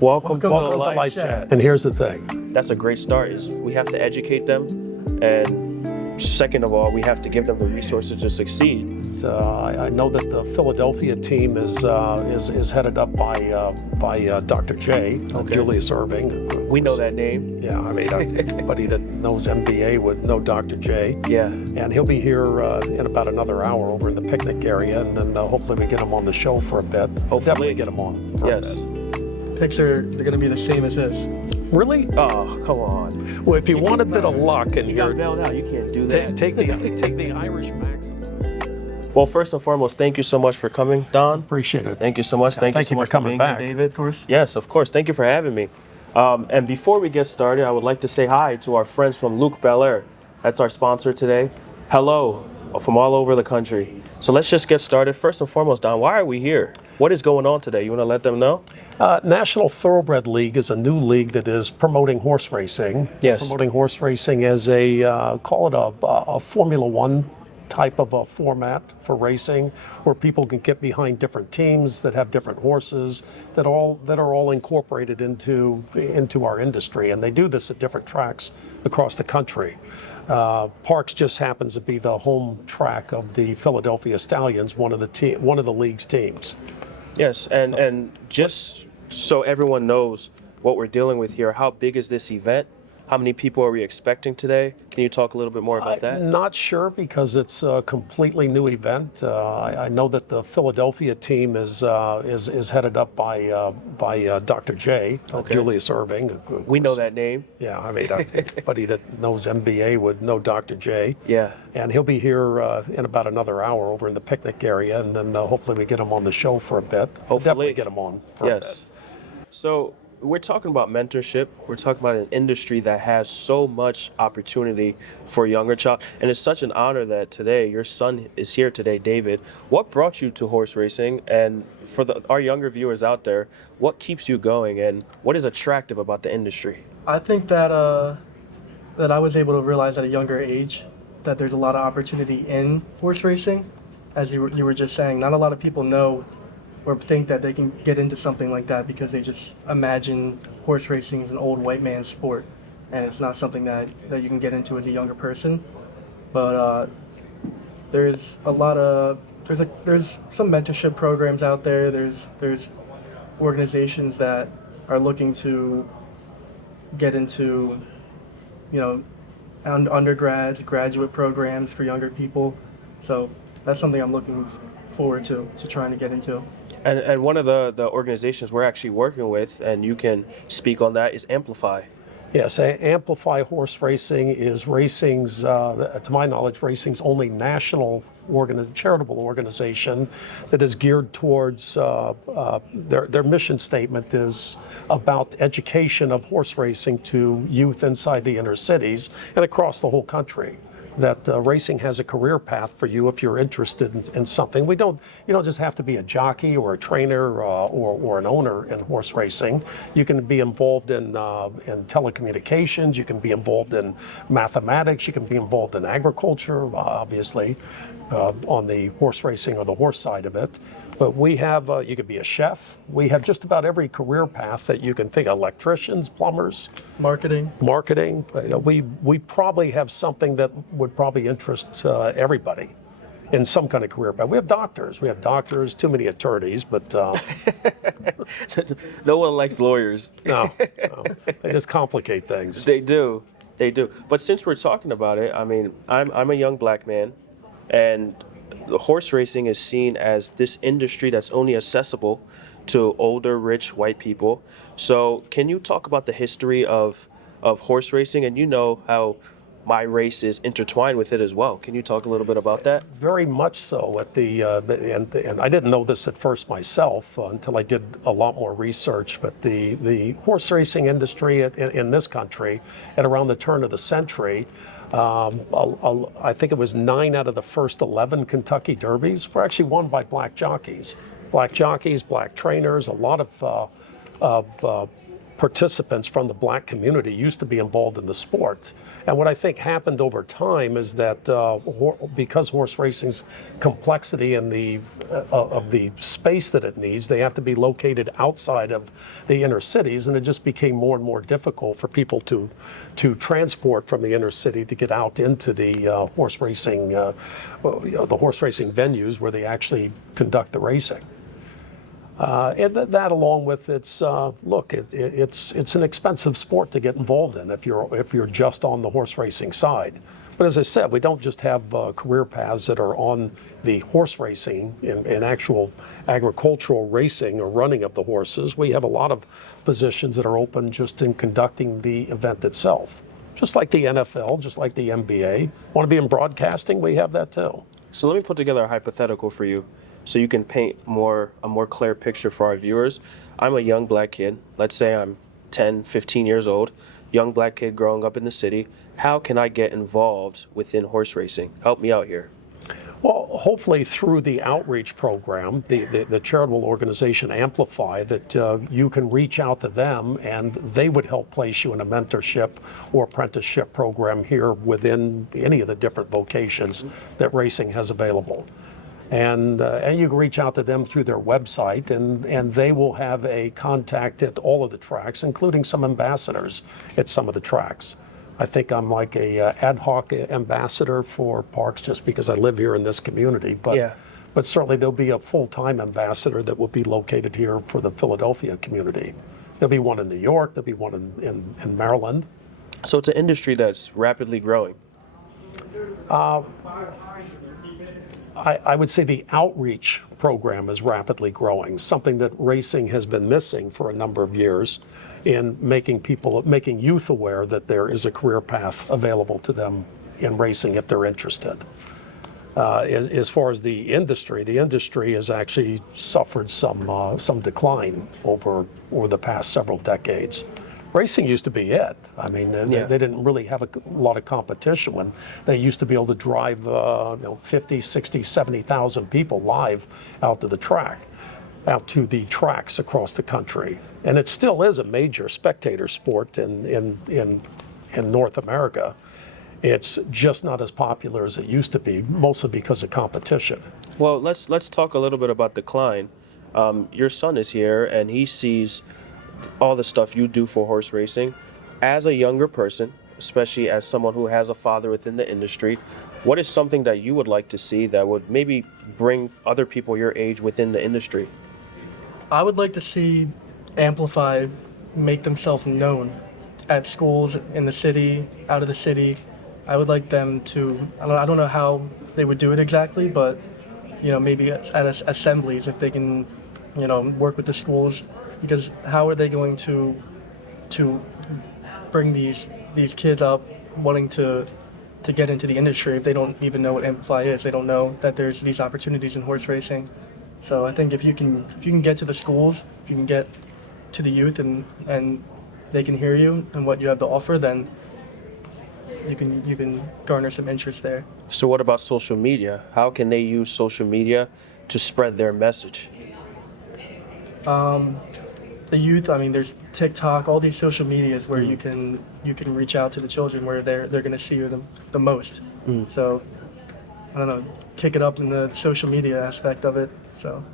Welcome to the Welcome to live Live chat. Chat. And here's the thing. That's a great start. Is we have to educate them, and second of all, we have to give them the resources to succeed. I know that the Philadelphia team is headed up by Dr. J, Julius Irving. We know that name. Yeah, I mean, anybody that knows MBA would know Dr. J. Yeah. And he'll be here in about another hour over in the picnic area, and then hopefully we get him on the show for a bit. Hopefully. Definitely get him on for a Yes. bit. Picks they're going to be the same as his. Really? Oh, come on. Well, if you want a bit of luck and You got you're bailed out. You can't do that. take the Irish maxim. Well, first and foremost, thank you so much for coming, Don. Appreciate it. Thank you so much. Thank you so for much coming being back. here, David. Of course. Yes, of course. Thank you for having me. And before we get started, I would like to say hi to our friends from Luke Belair. That's our sponsor today. Hello from all over the country. So let's just get started. First and foremost, Don, why are we here? What is going on today? You want to let them know? National Thoroughbred League is a new league that is promoting horse racing. Yes. Promoting horse racing as call it a Formula One type of a format for racing, where people can get behind different teams that have different horses that are all incorporated into our industry, and they do this at different tracks across the country. Parx just happens to be the home track of the Philadelphia Stallions, one of the league's teams. Yes, and just so everyone knows what we're dealing with here, how big is this event? How many people are we expecting today? Can you talk a little bit more about that? I'm not sure because it's a completely new event. I know that the Philadelphia team is headed up by Dr. J, Julius Irving. We know that name. Yeah, I mean, anybody that knows MBA would know Dr. J. Yeah. And he'll be here in about another hour over in the picnic area, and then hopefully we get him on the show for a bit. Hopefully. Definitely get him on for a bit. Yes. So we're talking about mentorship. We're talking about an industry that has so much opportunity for a younger child. And it's such an honor that today your son is here today, David. What brought you to horse racing? And for our younger viewers out there, what keeps you going and what is attractive about the industry? I think that I was able to realize at a younger age that there's a lot of opportunity in horse racing. As you were just saying, not a lot of people know or think that they can get into something like that because they just imagine horse racing as an old white man's sport, and it's not something that you can get into as a younger person. But there's some mentorship programs out there. There's organizations that are looking to get into, undergrads, graduate programs for younger people. So that's something I'm looking forward to trying to get into. And one of the organizations we're actually working with, and you can speak on that, is Amplify. Yes, Amplify Horse Racing is racing's, to my knowledge, racing's only national charitable organization that is geared towards, their mission statement is about education of horse racing to youth inside the inner cities and across the whole country. That racing has a career path for you if you're interested in something. You don't just have to be a jockey or a trainer or an owner in horse racing. You can be involved in telecommunications. You can be involved in mathematics. You can be involved in agriculture, obviously, on the horse racing or the horse side of it. But we have, you could be a chef. We have just about every career path that you can think of: electricians, plumbers, Marketing. We probably have something that would probably interest everybody in some kind of career path. We have doctors, too many attorneys, but No one likes lawyers. no, they just complicate things. They do. But since we're talking about it, I mean, I'm a young black man, and the horse racing is seen as this industry that's only accessible to older, rich white people. So can you talk about the history of horse racing? And you know how my race is intertwined with it as well. Can you talk a little bit about that? Very much so. And I didn't know this at first myself until I did a lot more research. But the horse racing industry in this country, at around the turn of the century, I think it was 9 out of the first 11 Kentucky Derbies were actually won by black jockeys, black trainers. A lot of participants from the black community used to be involved in the sport. And what I think happened over time is that because horse racing's complexity and of the space that it needs, they have to be located outside of the inner cities, and it just became more and more difficult for people to transport from the inner city to get out into the horse racing venues where they actually conduct the racing. And that, along with it's it's an expensive sport to get involved in if you're just on the horse racing side. But as I said, we don't just have career paths that are on the horse racing and actual agricultural racing or running of the horses. We have a lot of positions that are open just in conducting the event itself. Just like the NFL, just like the NBA. Want to be in broadcasting? We have that too. So let me put together a hypothetical for you, so you can paint a more clear picture for our viewers. I'm a young black kid. Let's say I'm 10, 15 years old, young black kid growing up in the city. How can I get involved within horse racing? Help me out here. Well, hopefully through the outreach program, the charitable organization Amplify, that you can reach out to them and they would help place you in a mentorship or apprenticeship program here within any of the different vocations that racing has available. And you can reach out to them through their website, and they will have a contact at all of the tracks, including some ambassadors at some of the tracks. I think I'm like a ad hoc ambassador for Parx just because I live here in this community. But certainly there'll be a full-time ambassador that will be located here for the Philadelphia community. There'll be one in New York. There'll be one in Maryland. So it's an industry that's rapidly growing. I would say the outreach program is rapidly growing, something that racing has been missing for a number of years in making youth aware that there is a career path available to them in racing if they're interested. As far as the industry has actually suffered some decline over the past several decades. Racing used to be it. I mean, they didn't really have a lot of competition when they used to be able to drive 50, 60, 70,000 people live out to the tracks across the country. And it still is a major spectator sport in North America. It's just not as popular as it used to be, mostly because of competition. Well, let's talk a little bit about decline. Your son is here, and he sees all the stuff you do for horse racing. As a younger person, especially as someone who has a father within the industry, what is something that you would like to see that would maybe bring other people your age within the industry? I would like to see Amplify make themselves known at schools, in the city, out of the city. I would like them to, I don't know how they would do it exactly, but maybe at assemblies, if they can work with the schools, because how are they going to bring these kids up wanting to get into the industry if they don't even know what Amplify is? They don't know that there's these opportunities in horse racing. So I think if you can get to the schools, if you can get to the youth and they can hear you and what you have to offer, then you can garner some interest there. So what about social media? How can they use social media to spread their message? The youth, I mean, there's TikTok, all these social medias where you can reach out to the children where they're going to see you the most. So I don't know, kick it up in the social media aspect of it. So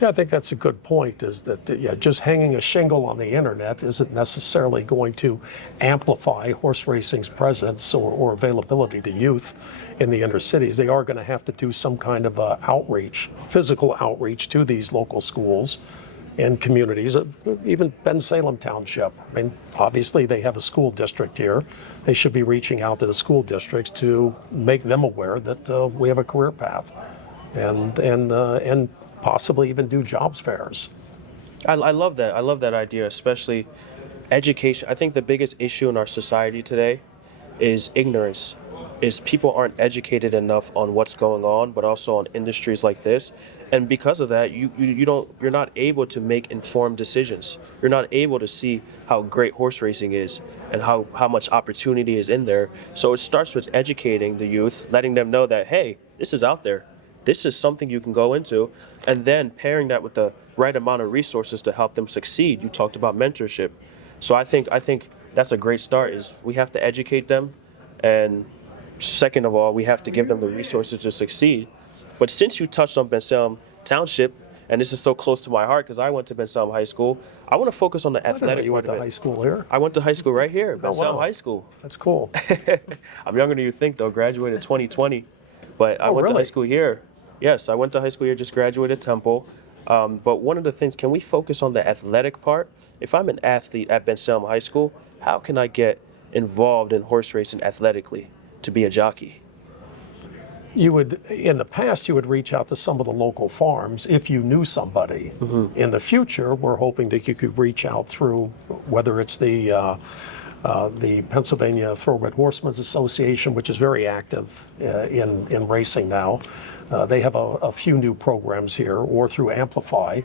yeah, I think that's a good point, is that just hanging a shingle on the internet isn't necessarily going to amplify horse racing's presence or availability to youth in the inner cities. They are going to have to do some kind of physical outreach to these local schools and communities, even Salem Township. I mean, obviously they have a school district here. They should be reaching out to the school districts to make them aware that we have a career path, and possibly even do jobs fairs. I love that. I love that idea, especially education. I think the biggest issue in our society today is ignorance. Is people aren't educated enough on what's going on, but also on industries like this. And because of that, you're not able to make informed decisions. You're not able to see how great horse racing is and how much opportunity is in there. So it starts with educating the youth, letting them know that, hey, this is out there. This is something you can go into, and then pairing that with the right amount of resources to help them succeed. You talked about mentorship. So I think that's a great start. Is we have to educate them, and second of all, we have to give them the resources to succeed. But since you touched on Bensalem Township, and this is so close to my heart because I went to Bensalem High School, I want to focus on the I didn't know athletic you part went to of high it. school here. I went to high school right here, Bensalem wow. High School. That's cool. I'm younger than you think, though. Graduated 2020, but I went to really? high school here. Yes, I went to high school here. Just graduated Temple. But one of the things, can we focus on the athletic part? If I'm an athlete at Bensalem High School, how can I get involved in horse racing athletically to be a jockey? You would, in the past, you would reach out to some of the local farms if you knew somebody. In the future, we're hoping that you could reach out through, whether it's the Pennsylvania Thoroughbred Horsemen's Association, which is very active in racing now. They have a few new programs here, or through Amplify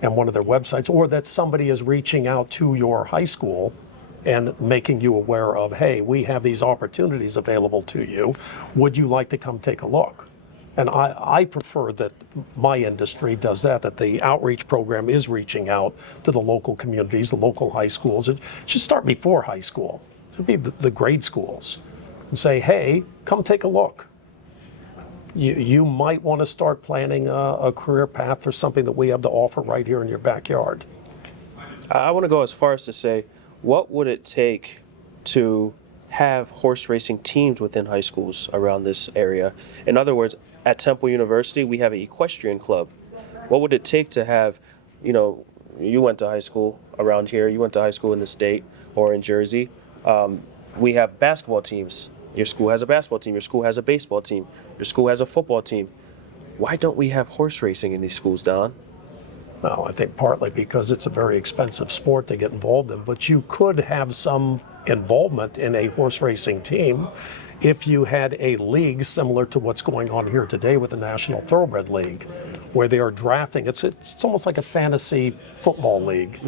and one of their websites, or that somebody is reaching out to your high school and making you aware of, hey, we have these opportunities available to you. Would you like to come take a look? And I prefer that my industry does that the outreach program is reaching out to the local communities, the local high schools. It should start before high school. It should be the grade schools. And say, hey, come take a look. You might want to start planning a career path for something that we have to offer right here in your backyard. I want to go as far as to say, what would it take to have horse racing teams within high schools around this area? In other words, at Temple University, we have an equestrian club. What would it take to have, you went to high school around here, you went to high school in the state or in Jersey. We have basketball teams. Your school has a basketball team, your school has a baseball team, your school has a football team. Why don't we have horse racing in these schools, Don? Well, I think partly because it's a very expensive sport to get involved in, but you could have some involvement in a horse racing team if you had a league similar to what's going on here today with the National Thoroughbred League, where they are drafting. It's almost like a fantasy football league,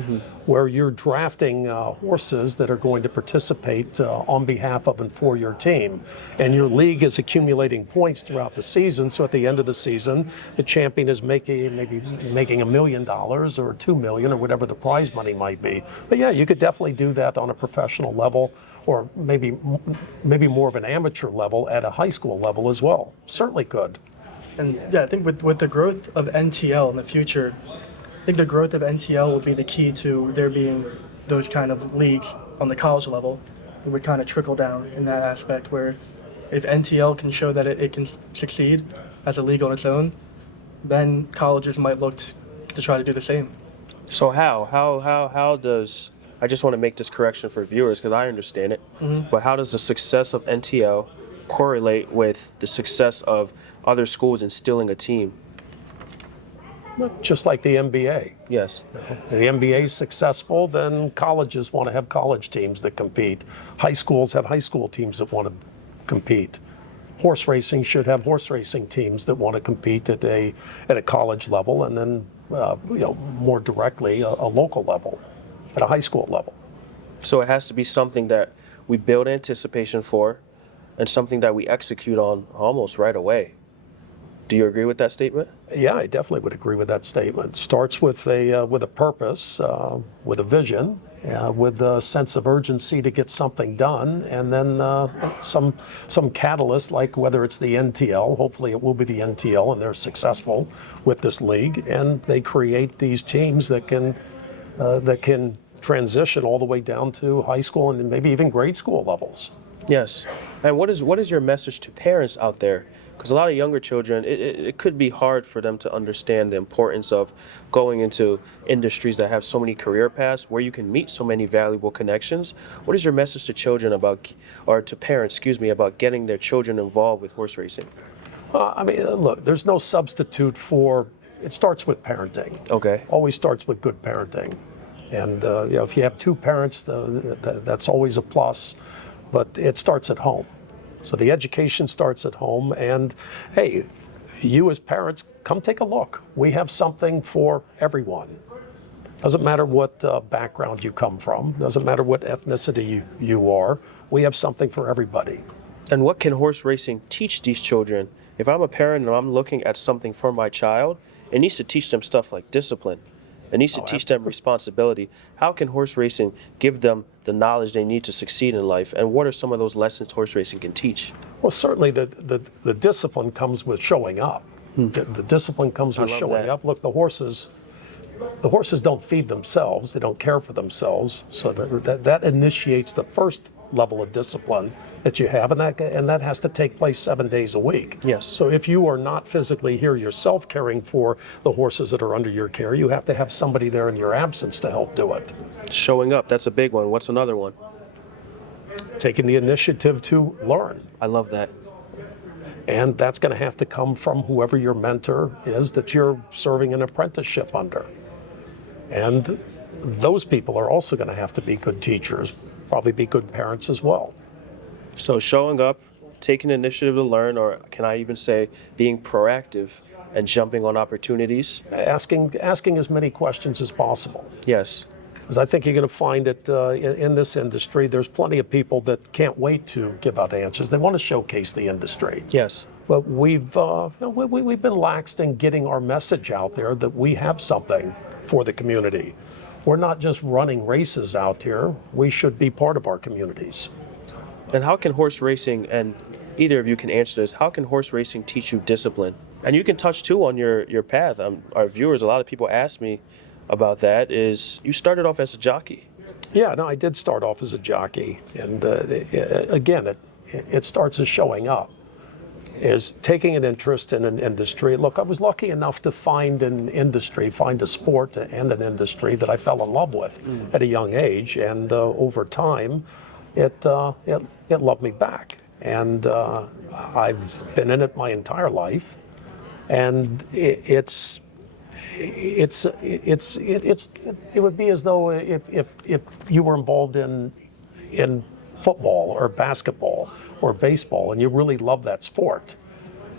where you're drafting horses that are going to participate on behalf of and for your team. And your league is accumulating points throughout the season, so at the end of the season, the champion is making $1 million or $2 million or whatever the prize money might be. But yeah, you could definitely do that on a professional level, or maybe more of an amateur level at a high school level as well. Certainly could. And yeah, I think with the growth of NTL in the future, I think the growth of NTL will be the key to there being those kind of leagues on the college level. It would kind of trickle down in that aspect where if NTL can show that it can succeed as a league on its own, then colleges might look to try to do the same. So how does, I just want to make this correction for viewers because I understand it, but how does the success of NTL correlate with the success of other schools instilling a team? Just like the NBA. Yes. If the NBA is successful, then colleges want to have college teams that compete. High schools have high school teams that want to compete. Horse racing should have horse racing teams that want to compete at a college level, and then more directly a local level, at a high school level. So it has to be something that we build anticipation for, and something that we execute on almost right away. Do you agree with that statement? Yeah, I definitely would agree with that statement. Starts with a purpose, with a vision, with a sense of urgency to get something done, and then some catalyst, like whether it's the NTL. Hopefully, it will be the NTL, and they're successful with this league, and they create these teams that can transition all the way down to high school and maybe even grade school levels. Yes. And what is your message to parents out there? Because a lot of younger children, it could be hard for them to understand the importance of going into industries that have so many career paths where you can meet so many valuable connections. What is your message to children to parents, about getting their children involved with horse racing? Look, there's no substitute for, it starts with parenting. Okay. Always starts with good parenting. And if you have two parents, that's always a plus. But it starts at home. So the education starts at home, and hey, you as parents, come take a look. We have something for everyone. Doesn't matter what background you come from, doesn't matter what ethnicity you are, we have something for everybody. And what can horse racing teach these children? If I'm a parent and I'm looking at something for my child, it needs to teach them stuff like discipline. It needs to teach them responsibility. How can horse racing give them the knowledge they need to succeed in life? And what are some of those lessons horse racing can teach? Well, certainly the discipline comes with showing up. The discipline comes with showing up. Look, the horses don't feed themselves. They don't care for themselves. So that initiates the first level of discipline that you have, and that has to take place 7 days a week. Yes. So if you are not physically here yourself caring for the horses that are under your care, you have to have somebody there in your absence to help do it. Showing up, that's a big one. What's another one? Taking the initiative to learn. I love that. And that's going to have to come from whoever your mentor is that you're serving an apprenticeship under. And those people are also going to have to be good teachers, probably be good parents as well. So showing up, taking initiative to learn, or can I even say being proactive and jumping on opportunities? Asking as many questions as possible. Yes. Because I think you're going to find it in this industry, there's plenty of people that can't wait to give out answers. They want to showcase the industry. Yes. But we've been laxed in getting our message out there that we have something for the community. We're not just running races out here. We should be part of our communities. And how can horse racing, and either of you can answer this, how can horse racing teach you discipline? And you can touch too on your path. Our viewers, a lot of people ask me about that, is you started off as a jockey. Yeah, no, I did start off as a jockey. And again, it starts as showing up, is taking an interest in an industry. Look, I was lucky enough to find a sport and an industry that I fell in love with at a young age. And over time, it loved me back. And I've been in it my entire life. And it would be as though if you were involved in football or basketball or baseball and you really love that sport,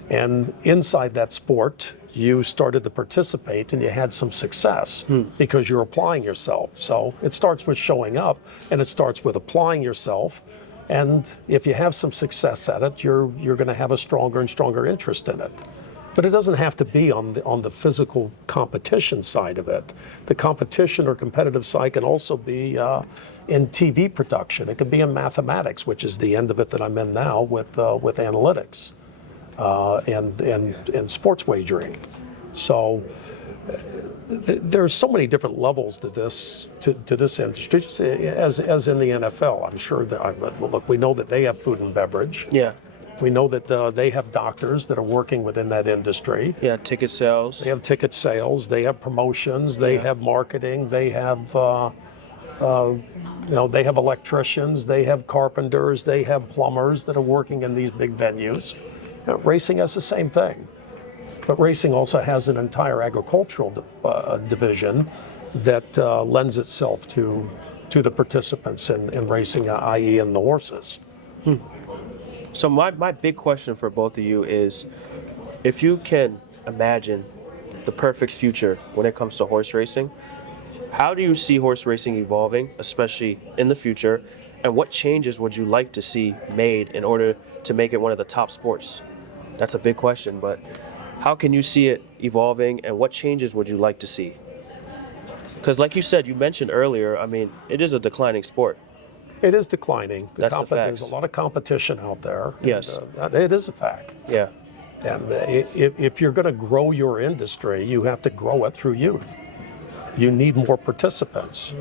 and inside that sport you started to participate and you had some success because you're applying yourself. So it starts with showing up, and it starts with applying yourself, and if you have some success at it, you're going to have a stronger and stronger interest in it. But it doesn't have to be on the physical competition side of it. The competition or competitive side can also be in TV production. It can be in mathematics, which is the end of it that I'm in now with analytics and sports wagering. So there's so many different levels to this industry, as in the NFL. I'm sure that look, we know that they have food and beverage. Yeah. We know that they have doctors that are working within that industry. Yeah, ticket sales. They have ticket sales. They have promotions. They have marketing. They have, they have electricians. They have carpenters. They have plumbers that are working in these big venues. Racing has the same thing, but racing also has an entire agricultural division that lends itself to the participants in racing, i.e., in the horses. So my big question for both of you is, if you can imagine the perfect future when it comes to horse racing, how do you see horse racing evolving, especially in the future, and what changes would you like to see made in order to make it one of the top sports? That's a big question, but how can you see it evolving, and what changes would you like to see? Because like you said, you mentioned earlier, I mean, it is a declining sport. It is declining. That's the facts. There's a lot of competition out there. Yes. And, it is a fact. Yeah. And if you're going to grow your industry, you have to grow it through youth. You need more participants.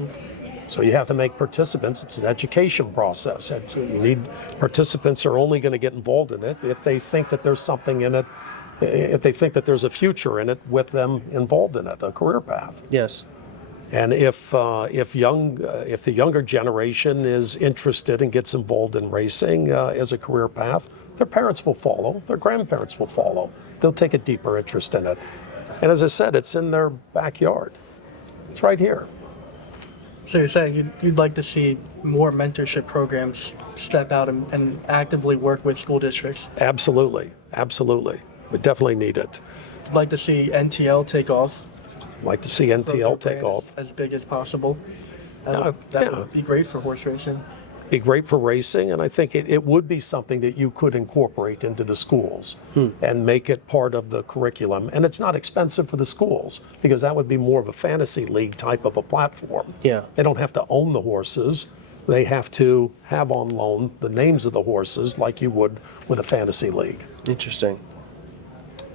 So you have to make participants. It's an education process. You need participants are only going to get involved in it if they think that there's something in it, if they think that there's a future in it with them involved in it, a career path. Yes. And if the younger generation is interested and gets involved in racing as a career path, their parents will follow, their grandparents will follow. They'll take a deeper interest in it. And as I said, it's in their backyard. It's right here. So you're saying you'd like to see more mentorship programs step out and actively work with school districts? Absolutely. We definitely need it. I'd like to see NTL take off. Like to see NTL take off as big as possible. That would be great for horse racing. Be great for racing, and I think it would be something that you could incorporate into the schools and make it part of the curriculum. And it's not expensive for the schools, because that would be more of a fantasy league type of a platform. Yeah. They don't have to own the horses. They have to have on loan the names of the horses like you would with a fantasy league. Interesting.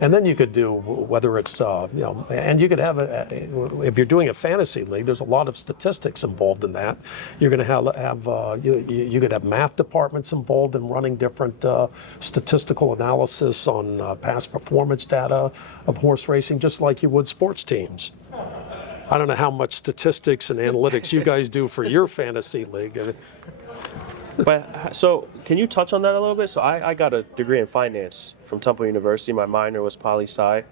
And then you could do, whether it's, and you could have, if you're doing a fantasy league, there's a lot of statistics involved in that. You're going to have you could have math departments involved in running different statistical analysis on past performance data of horse racing, just like you would sports teams. I don't know how much statistics and analytics you guys do for your fantasy league. But so, can you touch on that a little bit? So, I got a degree in finance from Temple University. My minor was poli-sci.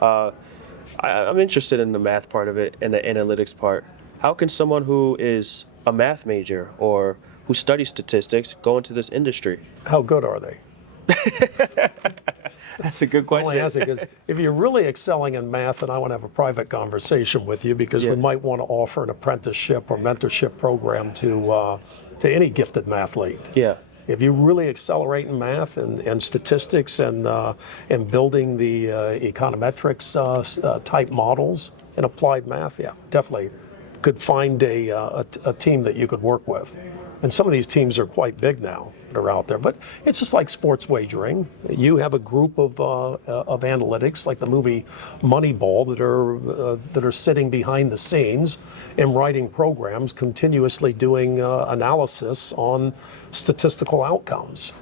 I'm interested in the math part of it and the analytics part. How can someone who is a math major or who studies statistics go into this industry? How good are they? That's a good question. Only ask it because if you're really excelling in math, then I want to have a private conversation with you, because we might want to offer an apprenticeship or mentorship program to any gifted mathlete. Yeah. If you really accelerate in math and statistics and building the econometrics type models and applied math, yeah, definitely could find a team that you could work with. And some of these teams are quite big now that are out there. But it's just like sports wagering. You have a group of analytics, like the movie Moneyball, that are sitting behind the scenes and writing programs, continuously doing analysis on statistical outcomes.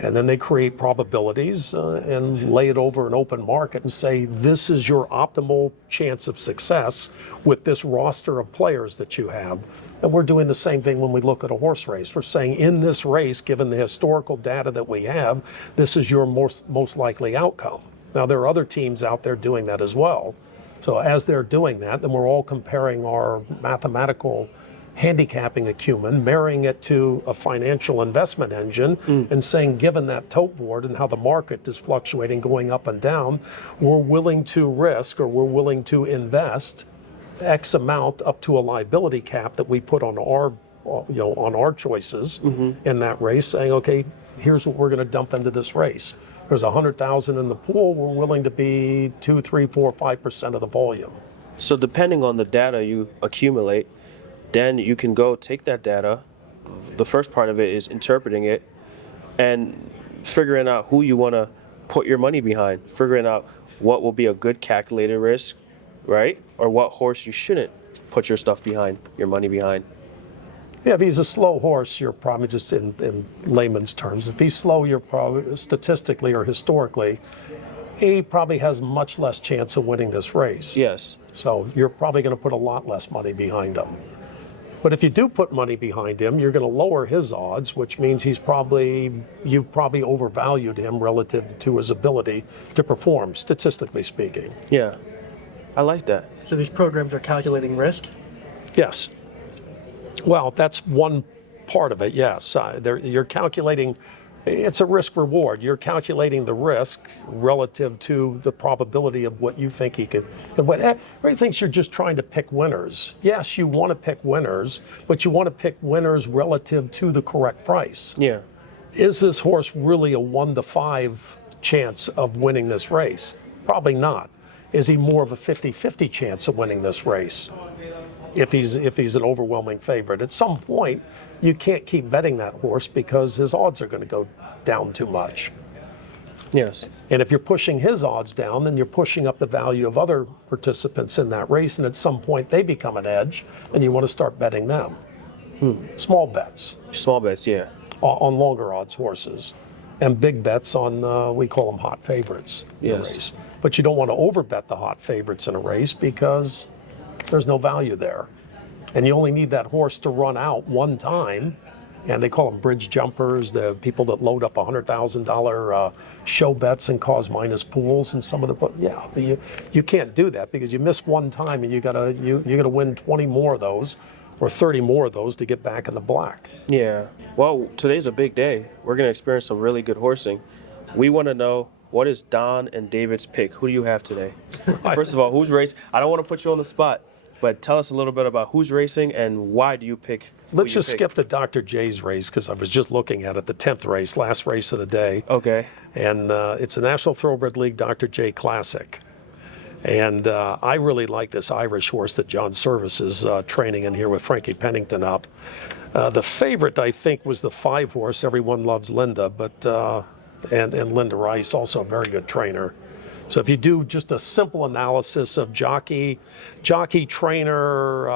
And then they create probabilities and lay it over an open market and say, this is your optimal chance of success with this roster of players that you have. And we're doing the same thing when we look at a horse race. We're saying, in this race, given the historical data that we have, this is your most likely outcome. Now, there are other teams out there doing that as well. So as they're doing that, then we're all comparing our mathematical handicapping acumen, marrying it to a financial investment engine, and saying, given that tote board and how the market is fluctuating, going up and down, we're willing to risk, or we're willing to invest X amount up to a liability cap that we put on our choices in that race, saying, okay, here's what we're going to dump into this race. There's 100,000 in the pool. We're willing to be 2, 3, 4, 5% of the volume. So depending on the data you accumulate, then you can go take that data. The first part of it is interpreting it and figuring out who you want to put your money behind, figuring out what will be a good calculated risk, right? Or what horse you shouldn't put your stuff behind, your money behind. Yeah, if he's a slow horse, you're probably, just in layman's terms, if he's slow, you're probably, statistically or historically, he probably has much less chance of winning this race. Yes. So you're probably going to put a lot less money behind him. But if you do put money behind him, you're going to lower his odds, which means you've probably overvalued him relative to his ability to perform, statistically speaking. Yeah, I like that. So these programs are calculating risk? Yes. Well, that's one part of it, yes. You're calculating, it's a risk reward. You're calculating the risk relative to the probability of what you think he could. Everybody thinks you're just trying to pick winners. Yes, you want to pick winners, but you want to pick winners relative to the correct price. Yeah. Is this horse really a 1 to 5 chance of winning this race? Probably not. Is he more of a 50-50 chance of winning this race? If he's an overwhelming favorite. At some point, you can't keep betting that horse because his odds are going to go down too much. Yes. And if you're pushing his odds down, then you're pushing up the value of other participants in that race, and at some point they become an edge, and you want to start betting them. Small bets. Small bets, yeah. On longer odds horses, and big bets on, we call them hot favorites in a race. But you don't want to overbet the hot favorites in a race because there's no value there. And you only need that horse to run out one time, and they call them bridge jumpers, the people that load up $100,000 show bets and cause minus pools and some of the, you can't do that because you miss one time and you gotta win 20 more of those or 30 more of those to get back in the black. Yeah. Well, today's a big day. We're going to experience some really good horsing. We want to know, what is Don and David's pick? Who do you have today? First of all, who's racing? I don't want to put you on the spot. But tell us a little bit about who's racing and why do you pick? Let's just skip the Dr. J's race because I was just looking at it, the 10th race, last race of the day. Okay. And it's a National Thoroughbred League Dr. J Classic. And I really like this Irish horse that John Service is training in here with Frankie Pennington up. The favorite, I think, was the 5 horse, Everyone Loves Linda, but and Linda Rice, also a very good trainer. So if you do just a simple analysis of jockey trainer,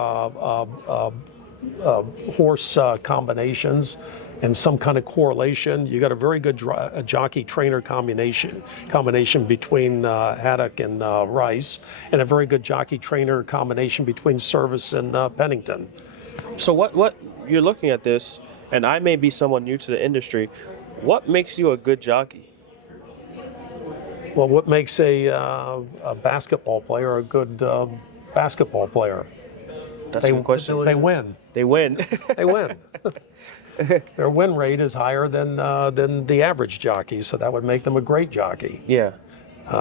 horse combinations, and some kind of correlation, you got a very good jockey trainer combination between Haddock and Rice, and a very good jockey trainer combination between Service and Pennington. So what you're looking at this, and I may be someone new to the industry. What makes you a good jockey? Well, what makes a basketball player a good basketball player? That's a good question. They win. They win. They win. Their win rate is higher than the average jockey, so that would make them a great jockey. Yeah.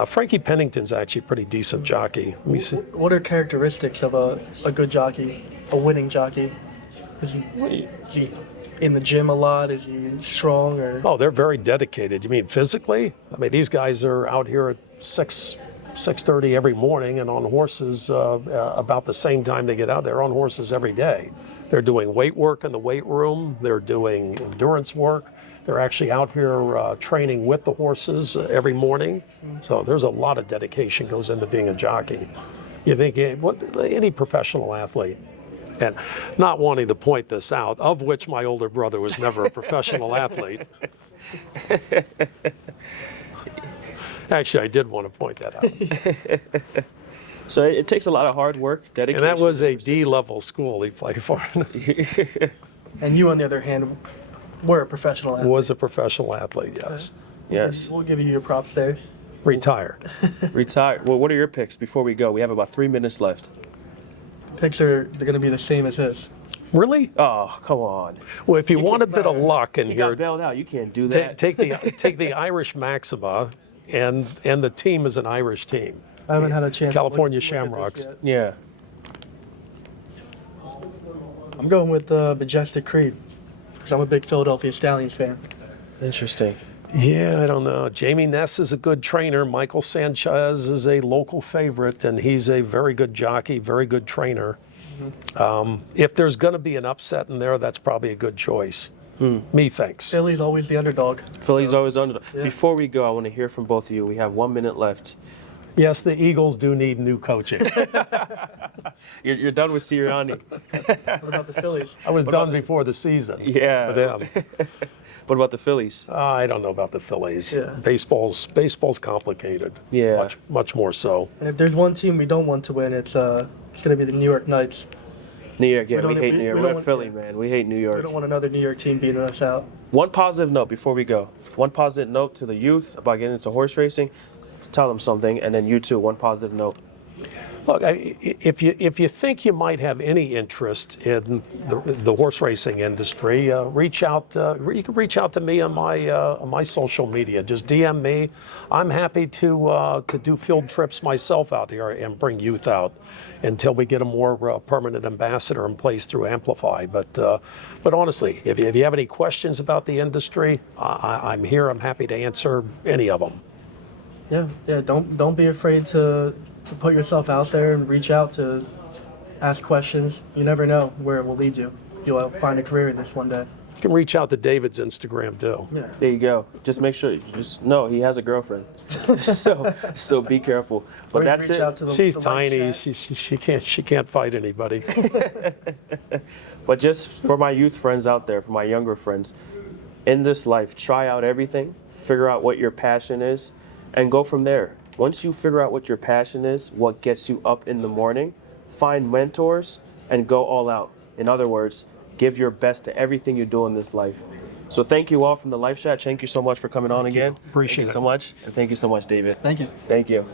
Frankie Pennington's actually a pretty decent jockey. Let me see. What are characteristics of a good jockey, a winning jockey? Is he in the gym a lot? Is he strong? Or? Oh, they're very dedicated. You mean physically? I mean, these guys are out here at 6:30 every morning and on horses about the same time they get out. They're on horses every day. They're doing weight work in the weight room. They're doing endurance work. They're actually out here training with the horses every morning. So there's a lot of dedication goes into being a jockey. You think any professional athlete, and not wanting to point this out, of which my older brother was never a professional athlete. Actually, I did want to point that out. So it takes a lot of hard work, dedication. And that was a D-level school he played for. And you, on the other hand, were a professional athlete. Was a professional athlete, yes. Yes. We'll give you your props there. Retired. Retired. Well, what are your picks before we go? We have about 3 minutes left. Picks they're going to be the same as his. Really? Oh, come on. Well, if you want a bit of luck in You here, got bailed out. You can't do that. take the Irish Maxima, and the team is an Irish team. I haven't had a chance. California to look at this Shamrocks. yet. Yeah. I'm going with Majestic Creed because I'm a big Philadelphia Stallions fan. Interesting. Yeah, I don't know. Jamie Ness is a good trainer. Michael Sanchez is a local favorite, and he's a very good jockey, very good trainer. If there's going to be an upset in there, that's probably a good choice. Methinks. Philly's always the underdog. Philly's always under. Yeah. Before we go, I want to hear from both of you. We have 1 minute left. Yes, the Eagles do need new coaching. You're done with Sirianni. What about the Phillies? I was done before the season. Yeah. For them. What about the Phillies? I don't know about the Phillies. Yeah. Baseball's complicated. Yeah. Much more so. And if there's one team we don't want to win, it's going to be the New York Knights. New York, yeah, we don't- hate we- New York. we We're don't at Philly, want- man. We hate New We York. don't want another New York team beating us out. One positive note before we go. One positive note to the youth about getting into horse racing. Tell them something, and then you too, one positive note. Look, if you think you might have any interest in the horse racing industry, reach out. You can reach out to me on my social media. Just DM me. I'm happy to do field trips myself out here and bring youth out until we get a more permanent ambassador in place through Amplify. But honestly, if you have any questions about the industry, I'm here. I'm happy to answer any of them. Yeah. Don't be afraid to put yourself out there and reach out to ask questions. You never know where it will lead you. You'll find a career in this one day. You can reach out to David's Instagram too. Yeah. There you go. Just make sure. Just know he has a girlfriend. so be careful. But Or you that's reach it. out to the- She's the live tiny. chat. She can't fight anybody. But just for my youth friends out there, for my younger friends, in this life, try out everything. Figure out what your passion is, and go from there. Once you figure out what your passion is, what gets you up in the morning, find mentors and go all out. In other words, give your best to everything you do in this life. So thank you all from the live chat. Thank you so much for coming on again. Appreciate Thank you it. so much. And thank you so much, David. Thank you. Thank you.